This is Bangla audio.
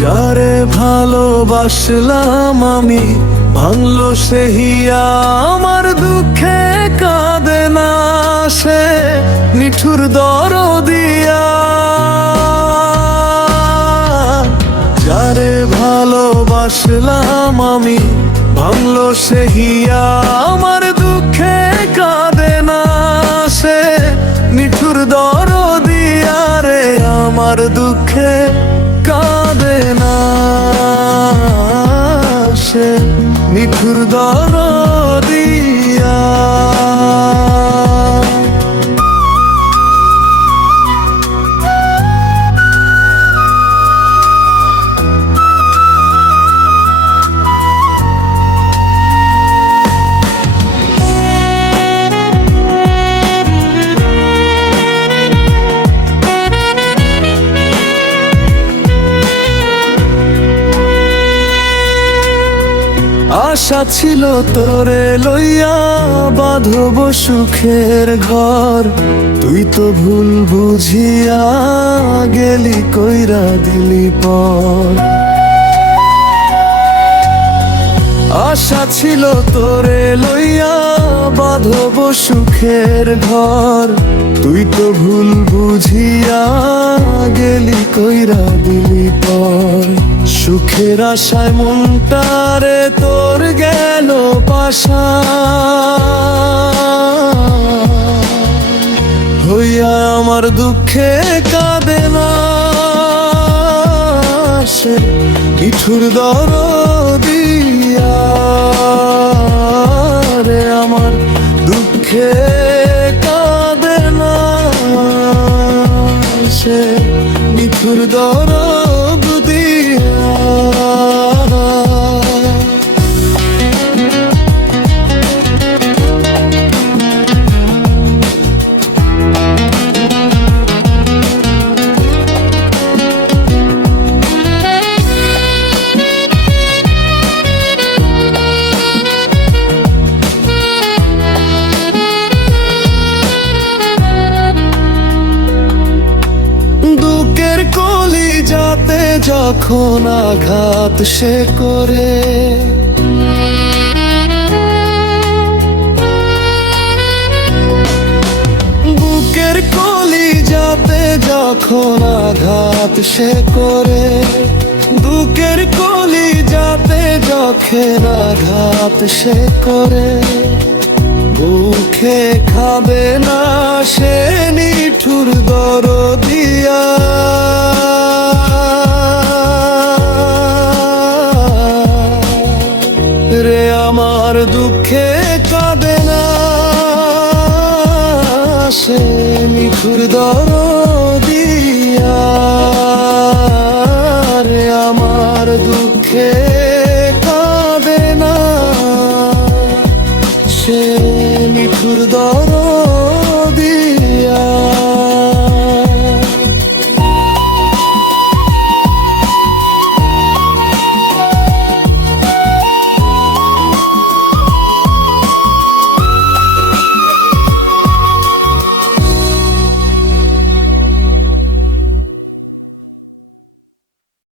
যারে ভালোবাসলাম আমি ভাঙলো সে হিয়া, আমার দুঃখে কাঁদে না সে নিঠুর দরদিয়া। যারে ভালোবাসলাম আমি ভাঙলো সে হিয়া, আমার দুঃখে কাঁদে না সে নিঠুর দরদিয়া রে, আমার দুঃখে কাঁদে না সে নিঠুর দরদিয়া। আশা ছিল তোরে লইয়া বাঁধব সুখের ঘর, তুই তো ভুল বুঝিয়া গেলি কইরা দিলি পর। আশা ছিল তোরে লইয়া বাঁধব সুখের ঘর, তুই তো ভুল বুঝিয়া গেলি কইরা দিলি পর। সুখের আশায় মনটারে তোর গেল পাশা হইয়া, আমার দুঃখে কাঁদে না সে নিঠুর দরদিয়া রে, আমার দুঃখে কাঁদে না সে নিঠুর দরদিয়া। যাতে যখন আঘাত সে করে, বুকের কলি যাতে যখন আঘাত সে করে, বুকের কলি যাতে যখন আঘাত সে করে, বুকে খাবে না সে নিঠুর দরদিয়া রে, আমার দুঃখে কাঁদে না সে নিঠুর দরদিয়া রে, আমার দুঃখ